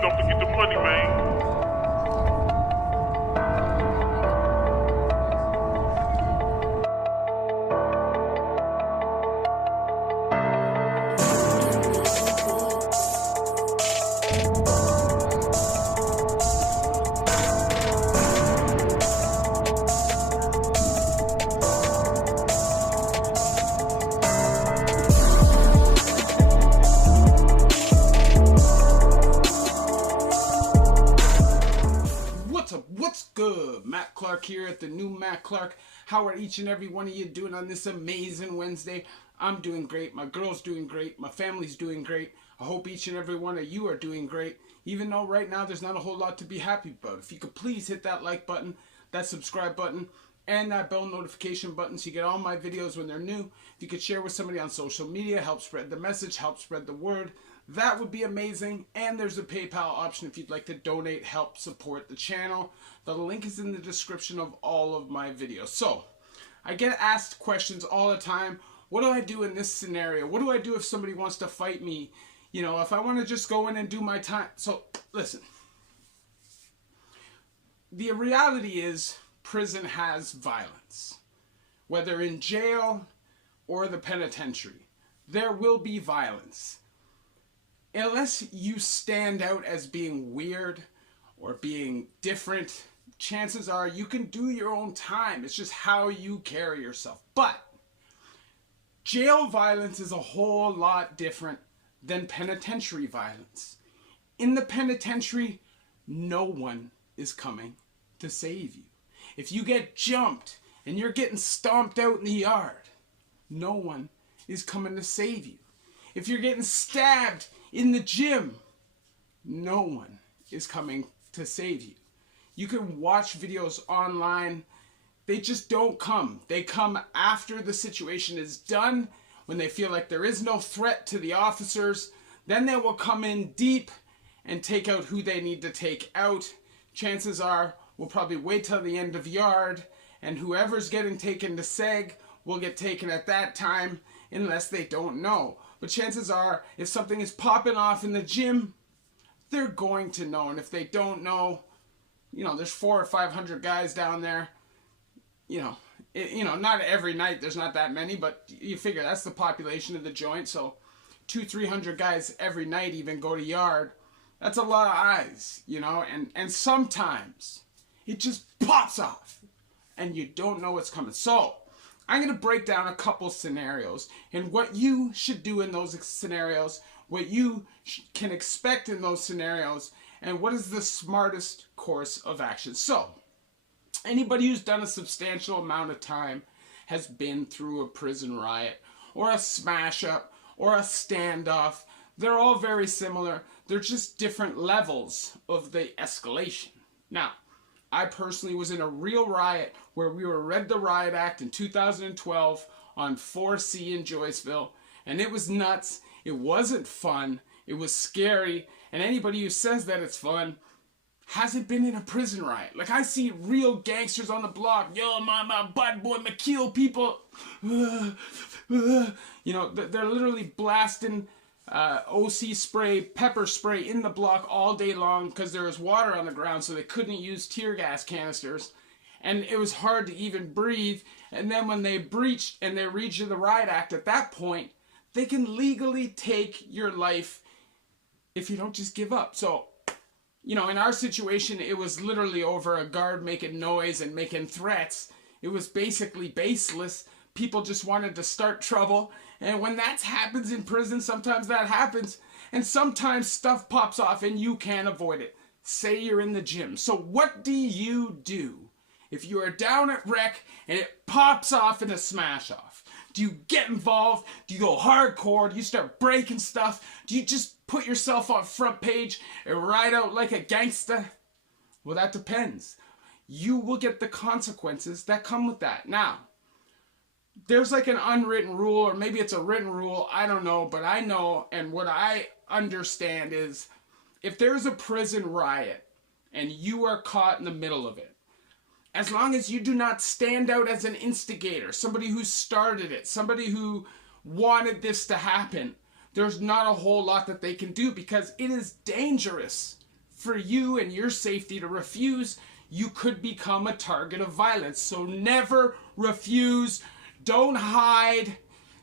don't forget the money, man. What's good? Matt Clark here at the new Matt Clark. How are each and every one of you doing on this amazing Wednesday? I'm doing great. My girl's doing great. My family's doing great. I hope each and every one of you are doing great. Even though right now there's not a whole lot to be happy about. If you could please hit that like button, that subscribe button, and that bell notification button so you get all my videos when they're new. If you could share with somebody on social media, help spread the message, help spread the word. That would be amazing. And there's a PayPal option if you'd like to donate, help support the channel. The link is in the description of all of my videos. So, I get asked questions all the time. What do I do in this scenario? What do I do if somebody wants to fight me? You know, if I want to just go in and do my time. So, listen. The reality is, prison has violence. Whether in jail or the penitentiary, there will be violence. Unless you stand out as being weird or being different, chances are you can do your own time. It's just how you carry yourself. But jail violence is a whole lot different than penitentiary violence. In the penitentiary, no one is coming to save you. If you get jumped and you're getting stomped out in the yard, no one is coming to save you. If you're getting stabbed in the gym, no one is coming to save you. You can watch videos online. They just don't come. They come after the situation is done, when they feel like there is no threat to the officers. Then they will come in deep and take out who they need to take out. Chances are we'll probably wait till the end of yard, and whoever's getting taken to seg will get taken at that time, unless they don't know. But chances are, if something is popping off in the gym, they're going to know. And if they don't know, you know, there's 400 or 500 guys down there. Not every night, there's not that many, but you figure that's the population of the joint. So 200-300 guys every night even go to yard. That's a lot of eyes, and sometimes it just pops off and you don't know what's coming. So I'm going to break down a couple scenarios and what you should do in those scenarios, what you can expect in those scenarios, and what is the smartest course of action. So, anybody who's done a substantial amount of time has been through a prison riot, or a smash-up, or a standoff. They're all very similar. They're just different levels of the escalation. Now, I personally was in a real riot where we were read the Riot Act in 2012 on 4C in Joyceville, and it was nuts. It wasn't fun. It was scary, and anybody who says that it's fun hasn't been in a prison riot. Like, I see real gangsters on the block. Yo, my bad boy, me kill people. They're literally blasting OC spray, pepper spray in the block all day long because there was water on the ground, so they couldn't use tear gas canisters. And it was hard to even breathe. And then when they breached and they reached the Riot Act, at that point, they can legally take your life if you don't just give up. So, in our situation, it was literally over a guard making noise and making threats. It was basically baseless. People just wanted to start trouble. And when that happens in prison, sometimes that happens. And sometimes stuff pops off and you can't avoid it. Say you're in the gym. So what do you do if you are down at rec and it pops off in a smash off? Do you get involved? Do you go hardcore? Do you start breaking stuff? Do you just put yourself on front page and ride out like a gangsta? Well, that depends. You will get the consequences that come with that. Now, there's like an unwritten rule, or maybe it's a written rule, I don't know, but I know, and what I understand is, if there's a prison riot and you are caught in the middle of it, as long as you do not stand out as an instigator, somebody who started it, somebody who wanted this to happen, there's not a whole lot that they can do, because it is dangerous for you and your safety to refuse, you could become a target of violence. So never refuse. Don't hide.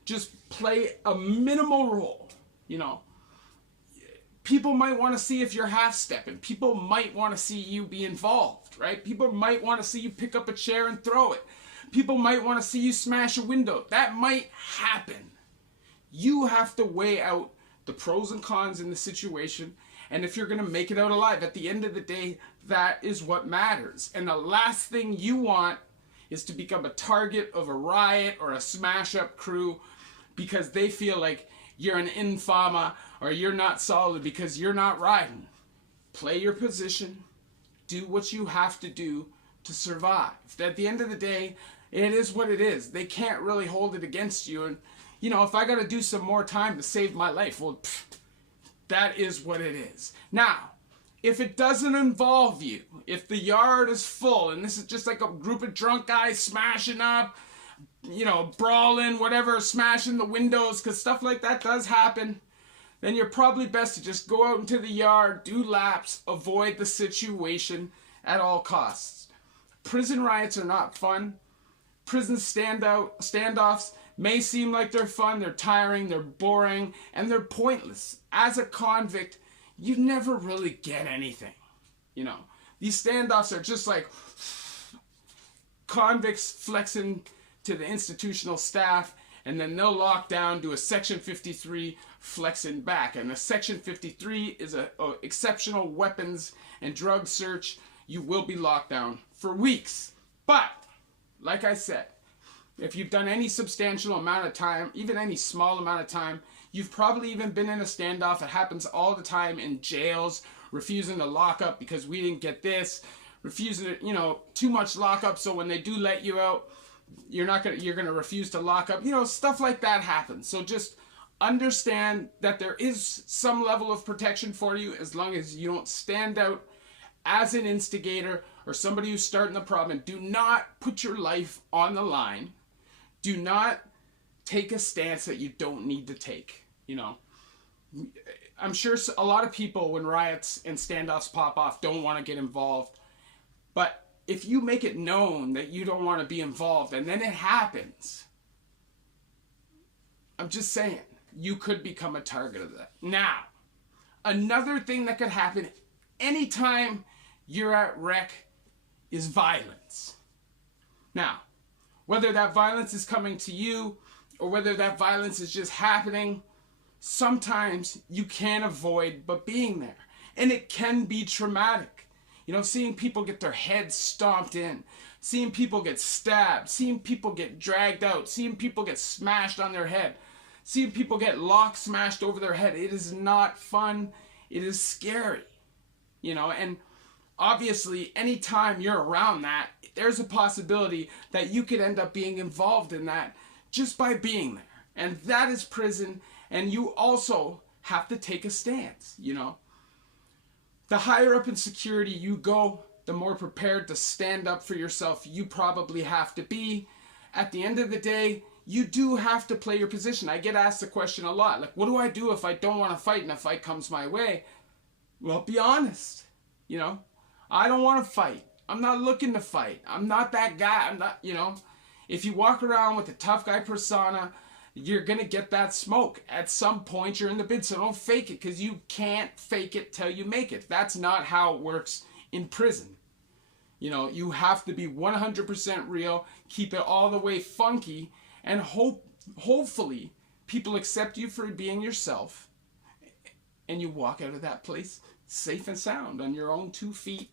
Just play a minimal role. You know, people might want to see if you're half-stepping. People might want to see you be involved, right? People might want to see you pick up a chair and throw it. People might want to see you smash a window. That might happen. You have to weigh out the pros and cons in the situation, and if you're going to make it out alive, at the end of the day, that is what matters. And the last thing you want is to become a target of a riot or a smash-up crew because they feel like you're an infama or you're not solid because you're not riding. Play your position. Do what you have to do to survive. At the end of the day, it is what it is. They can't really hold it against you. And, you know, if I got to do some more time to save my life, well, that is what it is. Now, if it doesn't involve you, if the yard is full and this is just like a group of drunk guys smashing up, you know, brawling, whatever, smashing the windows, because stuff like that does happen, then you're probably best to just go out into the yard, do laps, avoid the situation at all costs. Prison riots are not fun. Prison standoffs may seem like they're fun, they're tiring, they're boring, and they're pointless. As a convict, you never really get anything. You know, these standoffs are just like convicts flexing to the institutional staff, and then they'll lock down, do a Section 53 flexing back. And a Section 53 is a exceptional weapons and drug search. You will be locked down for weeks. But, like I said, if you've done any substantial amount of time, even any small amount of time, you've probably even been in a standoff. It happens all the time in jails, refusing to lock up because we didn't get this, refusing to, you know, too much lockup, so when they do let you out, you're gonna refuse to lock up. You know, stuff like that happens. So just understand that there is some level of protection for you as long as you don't stand out as an instigator or somebody who's starting the problem. And do not put your life on the line. Do not take a stance that you don't need to take. You know, I'm sure a lot of people, when riots and standoffs pop off, don't want to get involved. But if you make it known that you don't want to be involved and then it happens, I'm just saying, you could become a target of that. Now, another thing that could happen anytime you're at rec is violence. Now, whether that violence is coming to you or whether that violence is just happening, sometimes you can't avoid but being there. And it can be traumatic. You know, seeing people get their heads stomped in, seeing people get stabbed, seeing people get dragged out, seeing people get smashed on their head, seeing people get lock smashed over their head. It is not fun. It is scary. You know, and obviously anytime you're around that, there's a possibility that you could end up being involved in that just by being there. And that is prison, and you also have to take a stance, you know. The higher up in security you go, the more prepared to stand up for yourself you probably have to be. At the end of the day, you do have to play your position. I get asked the question a lot, like, what do I do if I don't want to fight and a fight comes my way? Well, be honest. You know, I don't want to fight. I'm not looking to fight. I'm not that guy. I'm not, you know, if you walk around with a tough guy persona, you're going to get that smoke. At some point, you're in the bid, so don't fake it, because you can't fake it till you make it. That's not how it works in prison. You know, you have to be 100% real, keep it all the way funky, and hopefully people accept you for being yourself, and you walk out of that place safe and sound on your own 2 feet,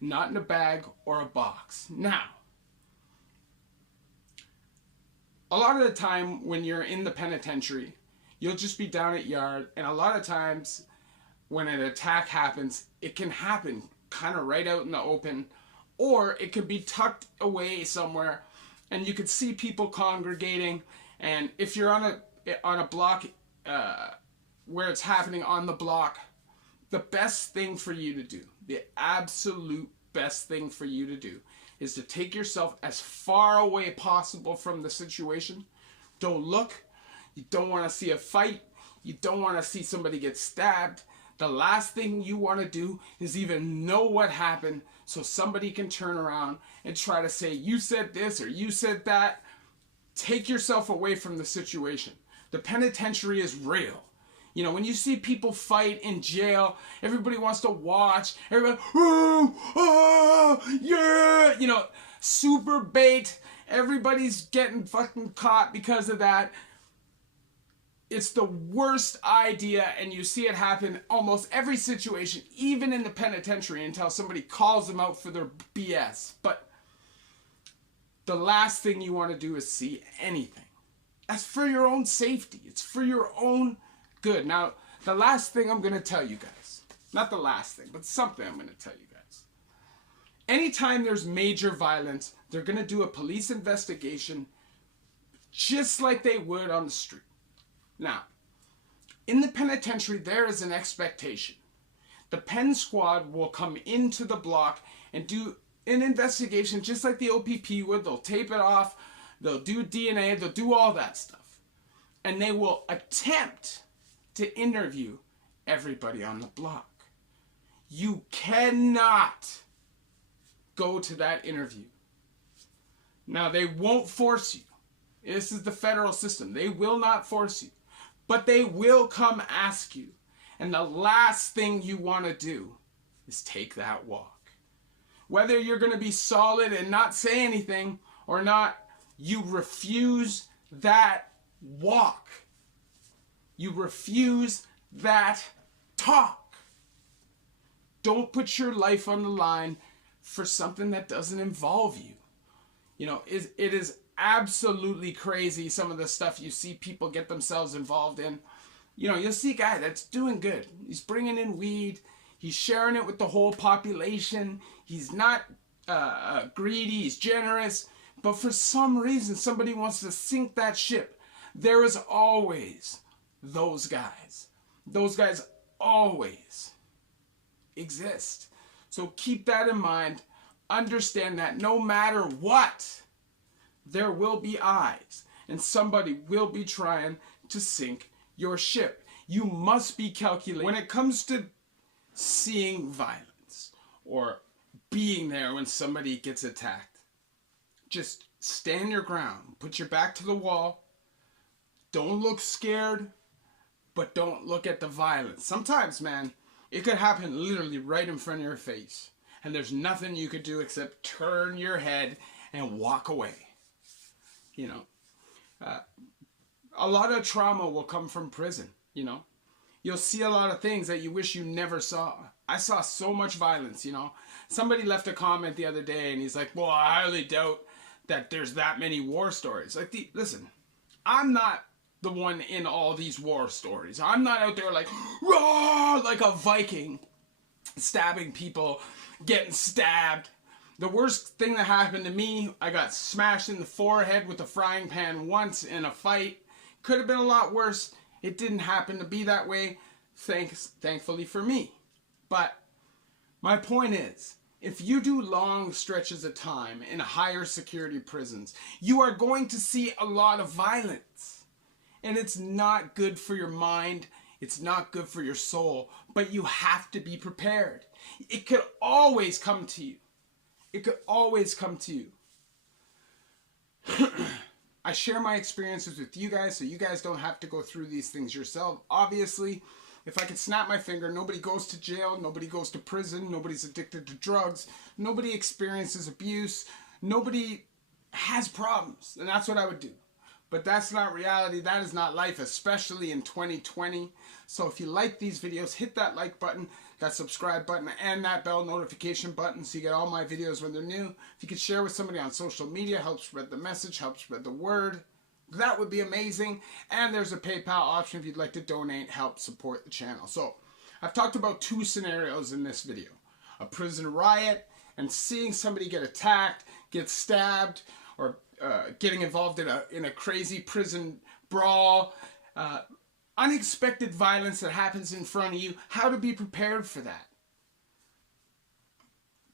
not in a bag or a box. Now, a lot of the time when you're in the penitentiary, you'll just be down at yard, and a lot of times when an attack happens, it can happen kind of right out in the open, or it could be tucked away somewhere, and you could see people congregating. And if you're on a block where it's happening on the block, the best thing for you to do, the absolute best thing for you to do, is to take yourself as far away possible from the situation. Don't look. You don't want to see a fight. You don't want to see somebody get stabbed. The last thing you want to do is even know what happened so somebody can turn around and try to say, you said this or you said that. Take yourself away from the situation. The penitentiary is real. You know, when you see people fight in jail, everybody wants to watch. Everybody, yeah, you know, super bait. Everybody's getting fucking caught because of that. It's the worst idea, and you see it happen almost every situation, even in the penitentiary, until somebody calls them out for their BS. But the last thing you want to do is see anything. That's for your own safety. It's for your own good. Now, the last thing I'm going to tell you guys, not the last thing, but something I'm going to tell you guys. Anytime there's major violence, they're going to do a police investigation just like they would on the street. Now, in the penitentiary, there is an expectation. The pen squad will come into the block and do an investigation just like the OPP would. They'll tape it off, they'll do DNA, they'll do all that stuff. And they will attempt to interview everybody on the block. You cannot go to that interview. Now, they won't force you. This is the federal system. They will not force you. But they will come ask you. And the last thing you want to do is take that walk. Whether you're going to be solid and not say anything or not, you refuse that walk. You refuse that talk. Don't put your life on the line for something that doesn't involve you. You know, it is absolutely crazy, some of the stuff you see people get themselves involved in. You know, you'll see a guy that's doing good. He's bringing in weed. He's sharing it with the whole population. He's not greedy. He's generous. But for some reason, somebody wants to sink that ship. There is always those guys. Those guys always exist. So keep that in mind. Understand that no matter what, there will be eyes. And somebody will be trying to sink your ship. You must be calculated. When it comes to seeing violence or being there when somebody gets attacked, just stand your ground. Put your back to the wall. Don't look scared, but don't look at the violence. Sometimes, man, it could happen literally right in front of your face. And there's nothing you could do except turn your head and walk away. You know, a lot of trauma will come from prison, you know. You'll see a lot of things that you wish you never saw. I saw so much violence, you know. Somebody left a comment the other day and he's like, well, I highly doubt that there's that many war stories. Like, listen, I'm not the one in all these war stories. I'm not out there like, raw, like a Viking, stabbing people, getting stabbed. The worst thing that happened to me, I got smashed in the forehead with a frying pan once in a fight. Could have been a lot worse. It didn't happen to be that way, thankfully for me. But my point is, if you do long stretches of time in higher security prisons, you are going to see a lot of violence. And it's not good for your mind. It's not good for your soul. But you have to be prepared. It could always come to you. It could always come to you. I share my experiences with you guys so you guys don't have to go through these things yourself. Obviously, if I could snap my finger, nobody goes to jail, nobody goes to prison, nobody's addicted to drugs, nobody experiences abuse, nobody has problems, and that's what I would do. But that's not reality, that is not life, especially in 2020. So if you like these videos, hit that like button, that subscribe button, and that bell notification button so you get all my videos when they're new. If you could share with somebody on social media, help spread the message, help spread the word. That would be amazing. And there's a PayPal option if you'd like to donate, help support the channel. So I've talked about two scenarios in this video. A prison riot and seeing somebody get attacked, get stabbed, or getting involved in a crazy prison brawl. Unexpected violence that happens in front of you, how to be prepared for that.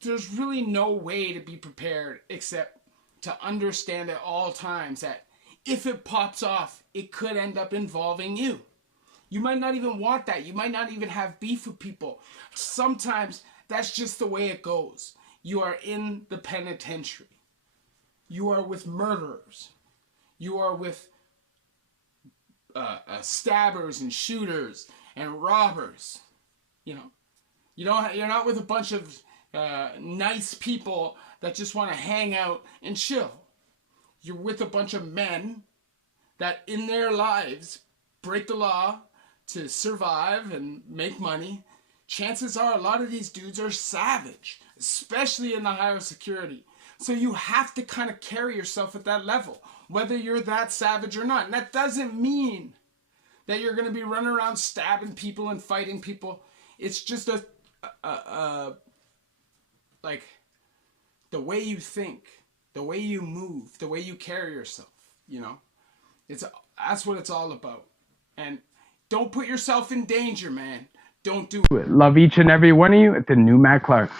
There's really no way to be prepared except to understand at all times that if it pops off, it could end up involving you. You might not even want that. You might not even have beef with people. Sometimes that's just the way it goes. You are in the penitentiary. You are with murderers. You are with stabbers and shooters and robbers. You know, you're not with a bunch of nice people that just want to hang out and chill. You're with a bunch of men that in their lives break the law to survive and make money. Chances are a lot of these dudes are savage, especially in the higher security. So you have to kind of carry yourself at that level, whether you're that savage or not. And that doesn't mean that you're going to be running around stabbing people and fighting people. It's just like the way you think, the way you move, the way you carry yourself, you know. That's what it's all about. And don't put yourself in danger, man. Don't do it. Love each and every one of you. It's the new Matt Clark.